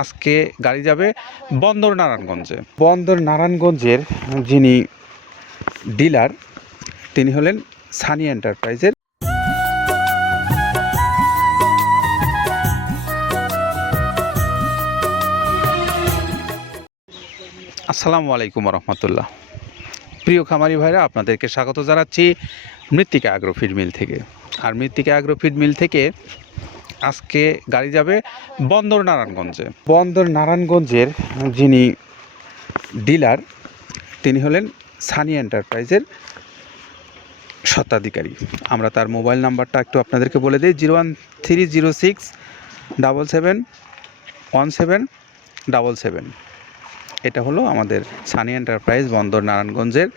আজকে গাড়ি যাবে বন্দর নারায়ণগঞ্জে। বন্দর নারায়ণগঞ্জের যিনি ডিলার তিনি হলেন সানি এন্টারপ্রাইজের। আসসালামু আলাইকুম রহমতুল্লাহ প্রিয় খামারি ভাইরা আপনাদেরকে স্বাগত জানাচ্ছি মৃত্তিকা আগ্রো ফিড মিল থেকে। আর মৃত্তিকা আগ্রো ফিড মিল থেকে আজকে গাড়ি যাবে বন্দর নারায়ণগঞ্জে বন্দর নারায়ণগঞ্জের যিনি ডিলার, তিনি হলেন সানি এন্টারপ্রাইজের স্বত্বাধিকারী। আমরা তার মোবাইল নাম্বারটা একটু আপনাদেরকে বলে দিই, zero one three zero six double seven one seven double seven. এটা হলো আমাদের সানি এন্টারপ্রাইজ বন্দর নারায়ণগঞ্জের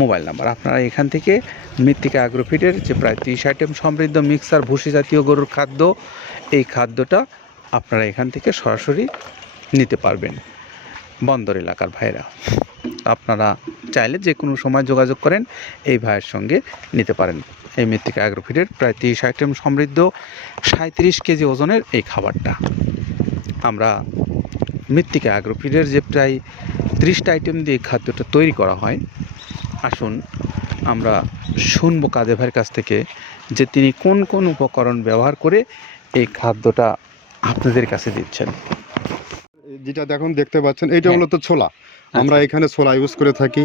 মোবাইল নাম্বার। আপনারা এখান থেকে মৃত্তিকা অ্যাগ্রোফিটের যে প্রায় তিরিশ আইটেম সমৃদ্ধ মিক্সার, ভুসি জাতীয় গরুর খাদ্য, এই খাদ্যটা আপনারা এখান থেকে সরাসরি নিতে পারবেন বন্দর এলাকার ভাইরা আপনারা চাইলে যে কোনো সময় যোগাযোগ করেন, এই ভাইয়ের সঙ্গে নিতে পারেন। এই মৃত্তিকা অ্যাগ্রোফিটের প্রায় তিরিশ আইটেম সমৃদ্ধ সাঁত্রিশ কেজি ওজনের এই খাবারটা। আমরা মৃত্তিকা অ্যাগ্রোফিডের যে প্রায় ত্রিশটা আইটেম দিয়ে এই খাদ্যটা তৈরি করা হয় আসুন আমরা শুনব কাজে ভাইয়ের কাছ থেকে যে তিনি কোন কোন উপকরণ ব্যবহার করে এই খাদ্যটা আপনাদের কাছে দিচ্ছেন। যেটা দেখুন দেখতে পাচ্ছেন এটা হলো তো ছোলা। আমরা এখানে ছোলা ইউজ করে থাকি।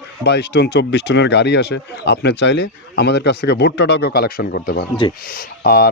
বাইশ টন চব্বিশ টনের গাড়ি আসে আপনি চাইলে আমাদের কাছ থেকে ভুট্টাটাও কেউ কালেকশন করতে পারেন। জি। আর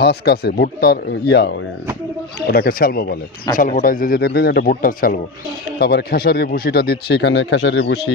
হাঁস কাছে ভুট্টার ইয়া ওটাকে স্যালবো বলে। স্যালবোটাই যে যে দেখবেন এটা ভুট্টার স্যালবো তারপরে খেসারির ভুসিটা দিচ্ছি এখানে খেসারির ভুসি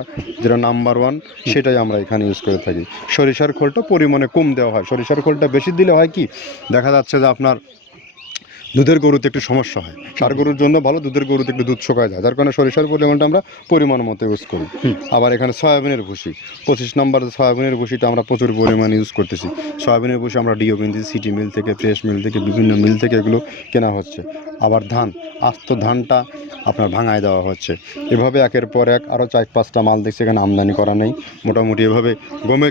যেটা নাম্বার ওয়ান সেটাই আমরা এখানে ইউজ করে থাকি। সরিষার খোলটা পরিমাণে কম দেওয়া হয়। সরিষার খোলটা বেশি দিলে হয় কি? দেখা যাচ্ছে যে আপনার দুধের গরুতে একটু সমস্যা হয়। সার গরুর জন্য ভালো দুধের গরুতে একটু দুধ শুকায় যায়। যার কারণে সরিষার পরিমাণটা আমরা পরিমাণ মতো ইউজ করি। আবার এখানে সয়াবিনের ভুসি। পঁচিশ নম্বর সয়াবিনের ভুসিটা আমরা প্রচুর পরিমাণে ইউজ করতেছি। সয়াবিনের ভুসি আমরা ডিও কিনতেছি সিটি মিল থেকে ফ্রেশ মিল থেকে বিভিন্ন মিল থেকে এগুলো কেনা হচ্ছে। আবার ধান আস্ত ধানটা আপনার ভাঙায় দেওয়া হচ্ছে। এভাবে একের পর এক আরও চার পাঁচটা মাল দেখছে এখানে আমদানি করা নেই। মোটামুটি এভাবে গমে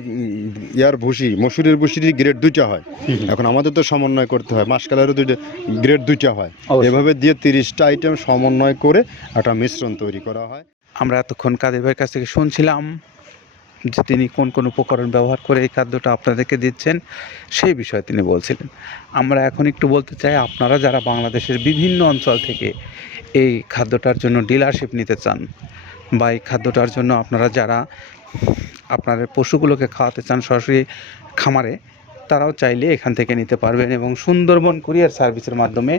ইয়ার ভুসি মসুরের ভুসির গ্রেড দুইটা হয়। এখন আমাদের তো সমন্বয় করতে হয় মাসকালেরও দুইটা গ্রেড দুইটা হয়। এভাবে দিয়ে তিরিশটা আইটেম সমন্বয় করে একটা মিশ্রণ তৈরি করা হয়। আমরা এতক্ষণ কাদের ভাইয়ের কাছ থেকে শুনছিলাম? যে তিনি কোন কোন উপকরণ ব্যবহার করে এই খাদ্যটা আপনাদেরকে দিচ্ছেন, সেই বিষয়ে তিনি বলছিলেন। আমরা এখন একটু বলতে চাই, আপনারা যারা বাংলাদেশের বিভিন্ন অঞ্চল থেকে এই খাদ্যটার জন্য ডিলারশিপ নিতে চান বা এই খাদ্যটার জন্য আপনারা যারা আপনাদের পশুগুলোকে খাওয়াতে চান সরাসরি খামারে, তারাও চাইলে এখান থেকে নিতে পারবেন এবং সুন্দরবন কুরিয়ার সার্ভিসের মাধ্যমে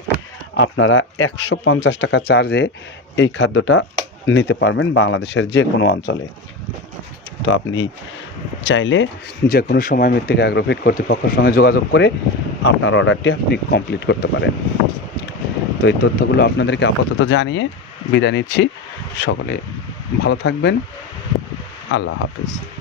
আপনারা একশো পঞ্চাশ টাকা চার্জে এই খাদ্যটা নিতে পারবেন বাংলাদেশের যে কোনো অঞ্চলে। তো আপনি চাইলে যে কোনো সময় মৃত্তিকা অ্যাগ্রোফিট কর্তৃপক্ষের সঙ্গে যোগাযোগ করে আপনার অর্ডারটি আপনি কমপ্লিট করতে পারেন। তো এই তথ্যগুলো আপনাদেরকে আপাতত জানিয়ে বিদায় নিচ্ছি। সকলে ভালো থাকবেন। আল্লাহ হাফিজ।